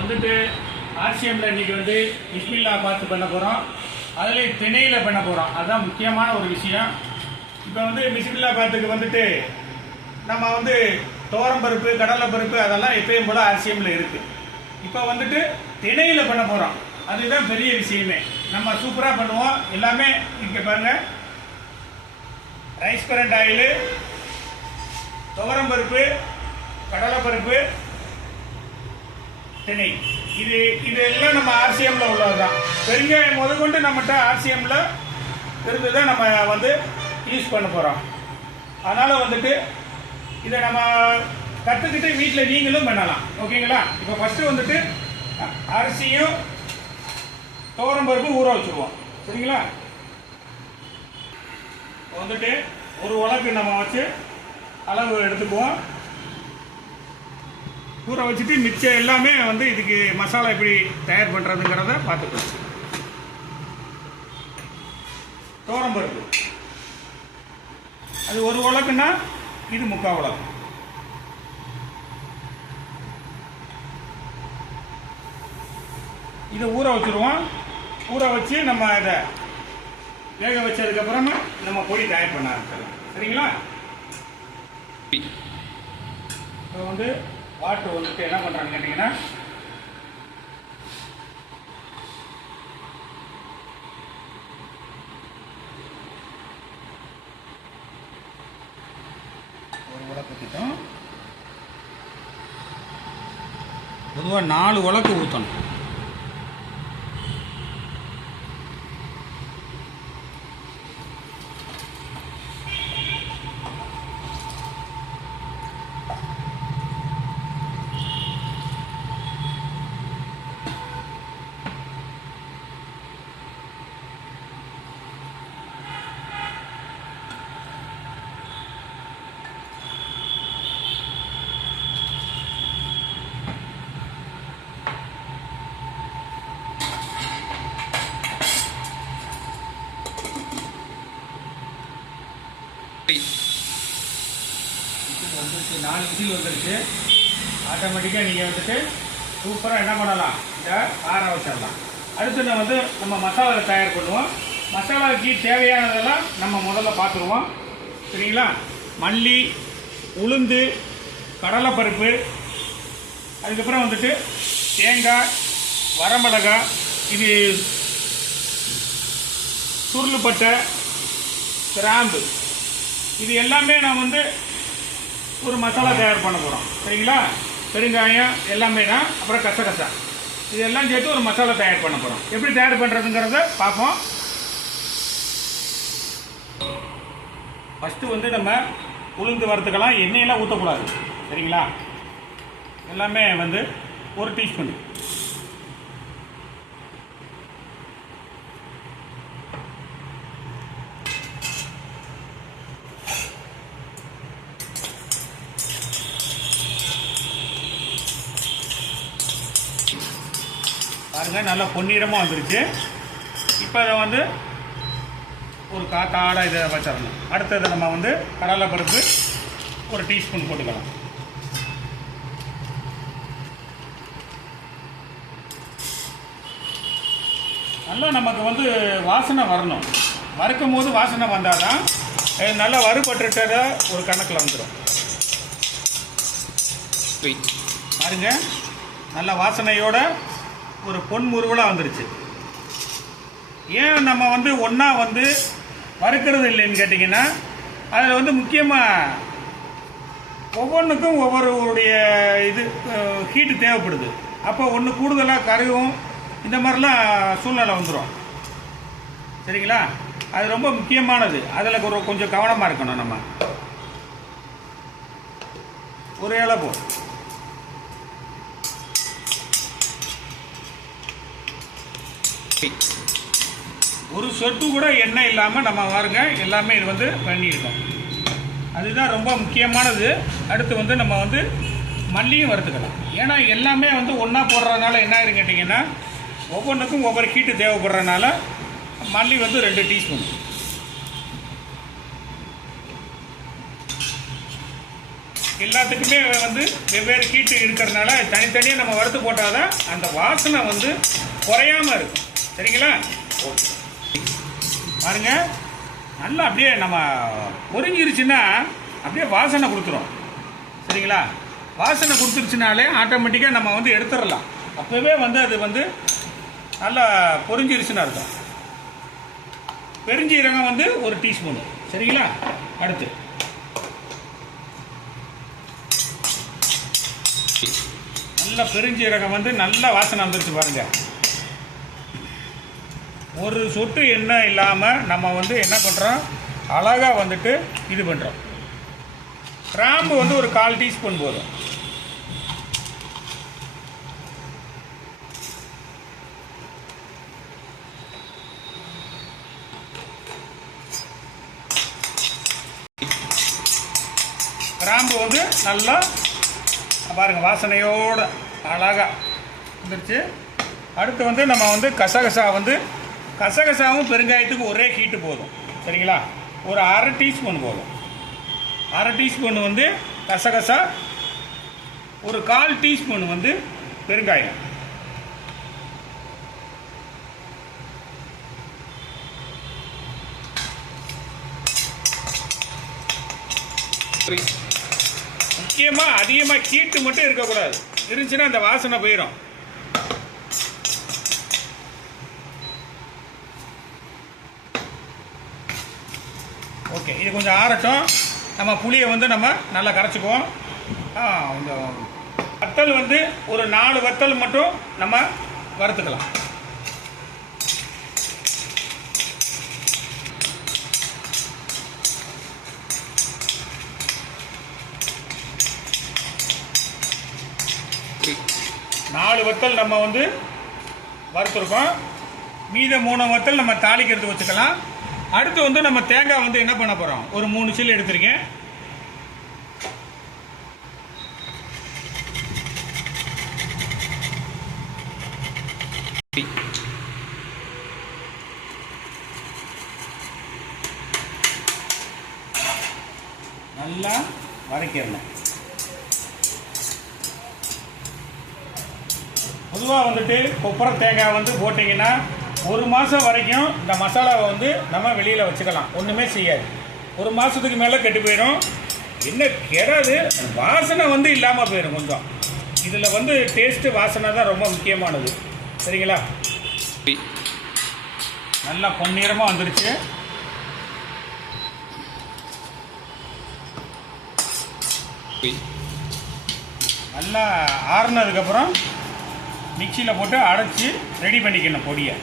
வந்துட்டு ஆர்சிஎம்ல இன்னைக்கு வந்து பிஸ்மில்லா பார்த்து பண்ண போகிறோம். அதில் திணையில் பண்ண போகிறோம். அதுதான் முக்கியமான ஒரு விஷயம். இப்போ வந்து பிஸ்மில்லா பாத்துக்கு வந்துட்டு நம்ம வந்து துவரம்பருப்பு, கடலைப்பருப்பு அதெல்லாம் எப்பயும் போல ஆர்சிஎம்ல இருக்குது. இப்போ வந்துட்டு திணையில் பண்ண போகிறோம். அதுதான் பெரிய விஷயமே. நம்ம சூப்பராக பண்ணுவோம். எல்லாமே இங்கே பாருங்கள், ரைஸ் கரண்ட் ஆயில், துவரம்பருப்பு, கடலைப்பருப்பு, திணை, இதெல்லாம் நம்ம ஆர்சிஎம்ல உள்ளது தான். பெருங்காயம் முதற்கொண்டு நம்மகிட்ட ஆர்சிஎம்ல இருந்து தான் நம்ம வந்து யூஸ் பண்ண போகிறோம். அதனால் வந்துட்டு இதை நம்ம கற்றுக்கிட்டு வீட்டில் நீங்களும் பண்ணலாம். ஓகேங்களா? இப்போ ஃபஸ்ட்டு வந்துட்டு அரிசியும் துவரம்பருப்பு ஊற வச்சுருவோம். சரிங்களா? வந்துட்டு ஒரு உலக்கு நம்ம வச்சு அளவு எடுத்துக்குவோம். ஊற வச்சுட்டு மிச்சம் எல்லாமே வந்து இதுக்கு மசாலா எப்படி தயார் பண்ணுறதுங்கிறத பார்த்துக்கலாம். துவரம்பருப்பு அது ஒரு உலக்குன்னா இது 3/4 உலக்கு. இதை ஊற வச்சுருவோம். ஊற வச்சு நம்ம இதை வேக வச்சதுக்கப்புறமா நம்ம பொடி தயார் பண்ண ஆரம்பிச்சிடலாம். சரிங்களா? இப்போ வந்து வாட்டர் வந்துட்டு என்ன பண்ணுறாங்கன்னு கேட்டிங்கன்னா, ஒரு உலக்கு ஊற்றிட்டோம். பொதுவாக 4 உலக்கு ஊற்றணும். வந்துருச்சு, 4 விசில் வந்துருச்சு. ஆட்டோமேட்டிக்காக நீங்கள் வந்துட்டு சூப்பராக என்ன பண்ணலாம், இதை ஆற வச்சிடலாம். அடுத்து நம்ம மசாலா தயார் பண்ணுவோம். மசாலாவுக்கு தேவையானதெல்லாம் நம்ம முதல்ல பார்த்துருவோம். சரிங்களா? மல்லி, உளுந்து, கடலைப்பருப்பு, அதுக்கப்புறம் வந்துட்டு தேங்காய், வரமிளகாய், இது சுருளுப்பட்டை, கிராம்பு, இது எல்லாமே நான் வந்து ஒரு மசாலா தயார் பண்ண போகிறோம். சரிங்களா? பெருங்காயம் எல்லாமே தான். அப்புறம் கசகசா, இதெல்லாம் சேர்த்து ஒரு மசாலா தயார் பண்ண போகிறோம். எப்படி தயார் பண்ணுறதுங்கிறத பார்ப்போம். ஃபஸ்ட்டு வந்து நம்ம உளுந்து வறுத்துக்கலாம். எண்ணெயெல்லாம் ஊற்றக்கூடாது. சரிங்களா? எல்லாமே வந்து 1 டீஸ்பூன். பாருங்க, நல்லா பொன்னிறமாக வந்துருச்சு. இப்போ இதை வந்து ஒரு காத்தாட இதை வச்சிடணும். அடுத்தது நம்ம வந்து கடலைப்பருப்பு 1 டீஸ்பூன் போட்டுக்கலாம். நல்லா நமக்கு வந்து வாசனை வரணும். வறுக்கும் போது வாசனை வந்தால் தான் நல்லா வறுபட்டுட்டத ஒரு கணக்கில் வந்துடும். பாருங்க, நல்ல வாசனையோட ஒரு பொன் முருவலாக வந்துருச்சு. ஏன் நம்ம வந்து ஒன்றா வந்து வறுக்கிறது இல்லைன்னு கேட்டிங்கன்னா, அதில் வந்து முக்கியமாக ஒவ்வொன்றுக்கும் ஒவ்வொருடைய இது ஹீட்டு தேவைப்படுது. அப்போ ஒன்று கூடுதலாக கருவும் இந்த மாதிரிலாம் சூழ்நிலை வந்துடும். சரிங்களா? அது ரொம்ப முக்கியமானது. அதில் கொஞ்சம் கவனமாக இருக்கணும். நம்ம ஒரு இலை போ, ஒரு சொட்டு கூட எண்ணெய் இல்லாமல் நம்ம பாருங்க எல்லாமே இது வந்து பண்ணியிருக்கோம். அதுதான் ரொம்ப முக்கியமானது. அடுத்து வந்து நம்ம வந்து மல்லியும் வறுத்துக்கலாம். ஏன்னா எல்லாமே வந்து ஒன்றா போடுறதுனால என்ன ஆயிரும் கேட்டிங்கன்னா, ஒவ்வொன்றுக்கும் ஒவ்வொரு ஹீட்டு தேவைப்படுறதுனால மல்லி வந்து 2 டீஸ்பூன். எல்லாத்துக்குமே வந்து வெவ்வேறு ஹீட்டு இருக்கிறதுனால தனித்தனியாக நம்ம வறுத்து போட்டால் தான் அந்த வாசனை வந்து குறையாமல் இருக்கும். சரிங்களா? ஓகே, பாருங்கள். நல்லா அப்படியே நம்ம பொரிஞ்சிருச்சுன்னா அப்படியே வாசனை கொடுத்துரும். சரிங்களா? வாசனை கொடுத்துருச்சுனாலே ஆட்டோமேட்டிக்காக நம்ம வந்து எடுத்துடலாம். அப்போவே வந்து அது வந்து நல்லா பொரிஞ்சிருச்சுன்னு அர்த்தம். பெருஞ்சீரகம் வந்து ஒரு டீஸ்பூனு. சரிங்களா? அடுத்து நல்ல பெருஞ்சீரகம் வந்து நல்ல வாசனை வந்துருச்சு பாருங்கள். ஒரு சொட்டு எண்ணெய் இல்லாமல் நம்ம வந்து என்ன பண்ணுறோம், அழகாக வந்துட்டு இது பண்ணுறோம். கிராம்பு வந்து ஒரு 1/4 டீஸ்பூன் போதும். கிராம்பு வந்து நல்லா பாருங்கள் வாசனையோடு அழகாக வந்துருச்சு. அடுத்து வந்து நம்ம வந்து கசகசாவும் பெருங்காயத்துக்கு ஒரே ஹீட்டு போதும். சரிங்களா? ஒரு 1/2 டீஸ்பூன் போதும். 1/2 டீஸ்பூன் வந்து கசகசா, ஒரு 1/4 டீஸ்பூன் வந்து பெருங்காயம். முக்கியமாக அதிகமாக ஹீட்டு மட்டும் இருக்கக்கூடாது. இருந்துச்சுன்னா அந்த வாசனை போயிடும். ஓகே, இது கொஞ்சம் ஆறட்டும். நம்ம புளியை வந்து நம்ம நல்லா கரைச்சிக்குவோம். இந்த வத்தல் வந்து ஒரு 4 வத்தல் மட்டும் நம்ம வறுத்துக்கலாம். நாலு வத்தல் நம்ம வந்து வறுத்துருக்கோம். மீத 3 வத்தல் நம்ம தாளிக்கிறது வச்சுக்கலாம். அடுத்து வந்து நம்ம தேங்காய் வந்து என்ன பண்ண போகிறோம், ஒரு 3 சில்லு எடுத்துருக்கேன். நல்லா வதக்கிடணும். பொதுவாக வந்துட்டு கொப்பரை தேங்காய் வந்து போட்டிங்கன்னா 1 மாதம் வரைக்கும் இந்த மசாலாவை வந்து நம்ம வெளியில் வச்சுக்கலாம், ஒன்றுமே செய்யாது. 1 மாதத்துக்கு மேலே கெட்டு போயிடும். என்ன கெடாது, வாசனை வந்து இல்லாமல் போயிடும். கொஞ்சம் இதில் வந்து டேஸ்ட்டு வாசனை தான் ரொம்ப முக்கியமானது. சரிங்களா? நல்லா பொன்னிறமாக வந்துருச்சு. நல்லா ஆறுனதுக்கப்புறம் மிக்சியில் போட்டு அரைச்சி ரெடி பண்ணிக்கணும் பொடியை.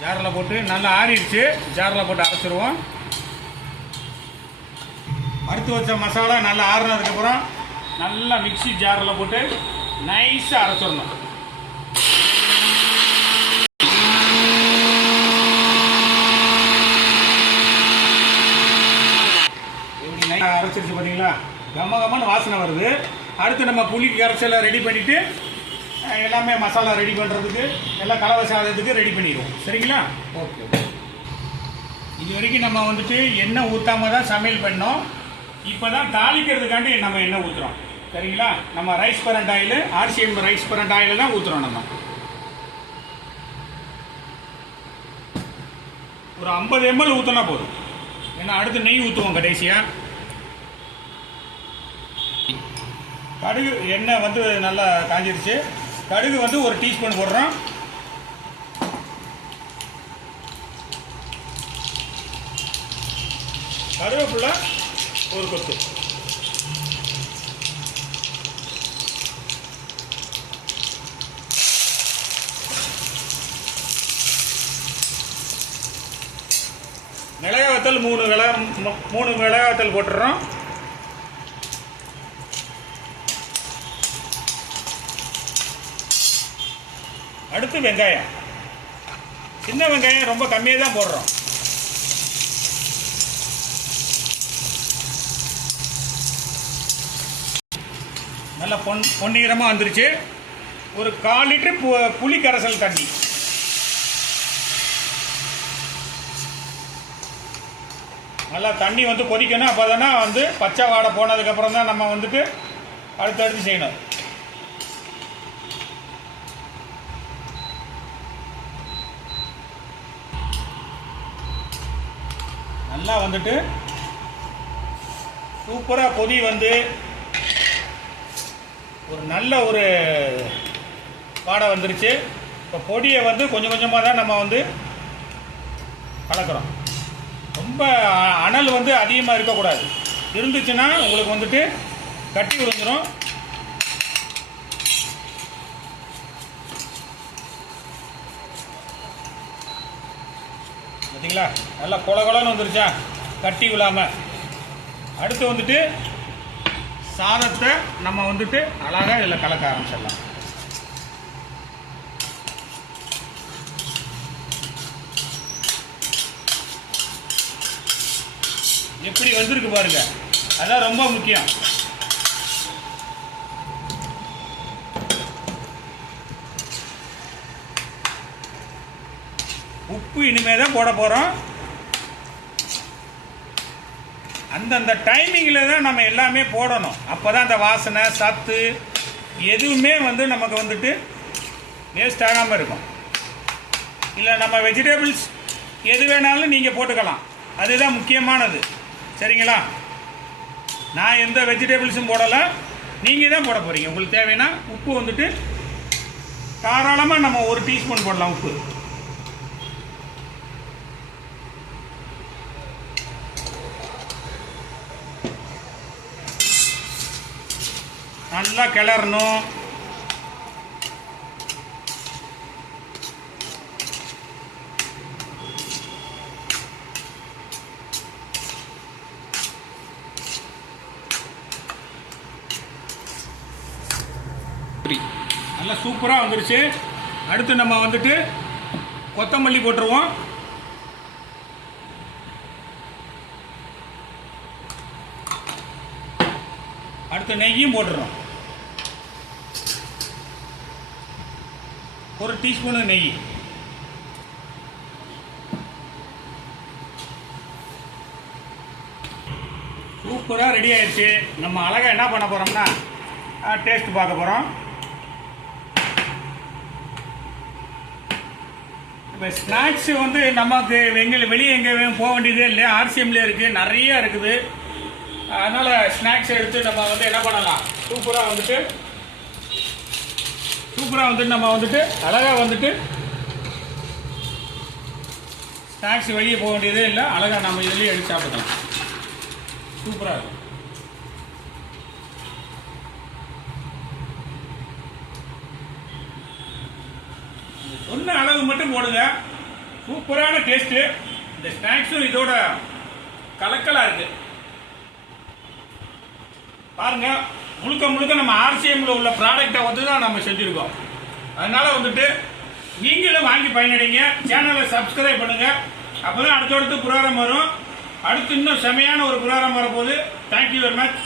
ஜாரில் போட்டு நல்லா ஆறிடுச்சு, ஜாரில் போட்டு அரைச்சிடுவோம். வறுத்து வச்ச மசாலா நல்லா ஆறுனதுக்கப்புறம் நல்லா மிக்சி ஜாரில் போட்டு நைஸாக அரைச்சிடணும். எப்படி நைஸாக அரைச்சிருச்சு பார்த்தீங்களா? கம்மன்னு வாசனை வருது. அடுத்து நம்ம புளி கரைச்சலை ரெடி பண்ணிவிட்டு எல்லாமே மசாலா ரெடி பண்ணுறதுக்கு எல்லாம் கலவை சாதத்துக்கு ரெடி பண்ணிடுவோம். சரிங்களா? ஓகே. இது வரைக்கும் நம்ம வந்துட்டு எண்ணெய் ஊற்றாமல் தான் சமையல் பண்ணோம். இப்போ தான் தாளிக்கிறதுக்காண்டி நம்ம எண்ணெய் ஊற்றுறோம். சரிங்களா? நம்ம rice bran oil, RCM rice bran oil தான் ஊற்றுறோம். நம்ம ஒரு 50 ml ஊற்றினா போதும். ஏன்னா அடுத்து நெய் ஊற்றுவோம் கடைசியாக. கடுகு எண்ணெய் வந்து நல்லா காஞ்சிருச்சு. கடுகு வந்து ஒரு டீஸ்பூன் போடுறோம். கருவேப்பிலை ஒரு கொத்து. மிளகாய் வத்தல் 3 மிளகாய் வத்தல் போட்டுறோம். அடுத்து வெங்காயம். சின்ன வெங்காயம் ரொம்ப கம்மியாக தான் போடுறோம். நல்லா பொன்னிறமாக வந்துருச்சு. ஒரு 1/4 லிட்டர் புளி கரைசல் தண்ணி. நல்லா தண்ணி வந்து கொதிக்கணும். அப்போ தானே வந்து பச்சை வாடை போனதுக்கப்புறம் தான் நம்ம வந்துட்டு அடுத்தடுத்து செய்யணும். நல்லா வந்துட்டு சூப்பராக கொதி வந்து ஒரு நல்ல ஒரு வாடை வந்துருச்சு. இப்போ பொடியை வந்து கொஞ்சம் கொஞ்சமாக தான் நம்ம வந்து கலக்கிறோம். ரொம்ப அனல் வந்து அதிகமாக இருக்கக்கூடாது. இருந்துச்சுன்னா உங்களுக்கு வந்துட்டு கட்டி விழுந்துடும். பார்த்தீங்களா, நல்லா கொலகொலன்னு வந்துருச்சா, கட்டி விழாமல். அடுத்து வந்துட்டு சாதத்தை நம்ம வந்துட்டு அழகாக இதில் கலக்க ஆரம்பிச்சிடலாம். எப்படி வந்திருக்கு பாருங்க, அதான் ரொம்ப முக்கியம். உப்பு இனிமே தான் போட போகிறோம். அந்தந்த டைமிங்கில் தான் நம்ம எல்லாமே போடணும். அப்போ தான் அந்த வாசனை சத்து எதுவுமே வந்து நமக்கு வந்துட்டு வேஸ்ட் ஆகாமல் இருக்கும். இல்லை நம்ம வெஜிடபிள்ஸ் எது வேணாலும் நீங்கள் போட்டுக்கலாம், அதுதான் முக்கியமானது. சரிங்களா, நான் எந்த வெஜிடபிள்ஸும் போடலை, நீங்கள் தான் போட போகிறீங்க. உங்களுக்கு தேவைன்னா உப்பு வந்துட்டு தாராளமாக நம்ம 1 டீஸ்பூன் போடலாம். உப்பு நல்லா கிளறணும். நல்லா சூப்பராக வந்துருச்சு. அடுத்து நம்ம வந்துட்டு கொத்தமல்லி போட்டுருவோம். அடுத்து நெய்யும் போட்டுருவோம். 1 டீஸ்பூனு நெய். சூப்பராக ரெடி ஆயிடுச்சு. நம்ம அழகாக என்ன பண்ண போகிறோம்னா டேஸ்ட் பார்க்க போகிறோம். இப்போ ஸ்நாக்ஸு வந்து நமக்கு வெளியே எங்கே போக வேண்டியதே இல்லை, ஆர்சிஎம்லேயே இருக்குது, நிறையா இருக்குது. அதனால் ஸ்நாக்ஸ் எடுத்து நம்ம வந்து என்ன பண்ணலாம், சூப்பராக வந்துட்டு நம்ம வந்துட்டு அழகாக வந்துட்டு ஸ்நாக்ஸ் வெளியே போக வேண்டியதே இல்லை, அழகாக நம்ம இதுலேயே எடுத்து சாப்பிடலாம். சூப்பராக இருக்கும். சொன்ன அளவு மட்டும் போடுங்க, சூப்பரான டேஸ்ட்டு. இந்த ஸ்நாக்ஸும் இதோட கலக்கலாக இருக்குது பாருங்க. முழுக்க முழுக்க நம்ம ஆர்சிஎம்ல உள்ள ப்ராடக்டை வந்து தான் நம்ம செஞ்சுருக்கோம். அதனால வந்துட்டு நீங்களும் வாங்கி பயனடைங்க. சேனலை சப்ஸ்கிரைப் பண்ணுங்க, அப்போ தான் அடுத்தடுத்து புரோகிராம் வரும். அடுத்து இன்னும் செமையான ஒரு புரோகிராம் வரப்போகுது. Thank you very much.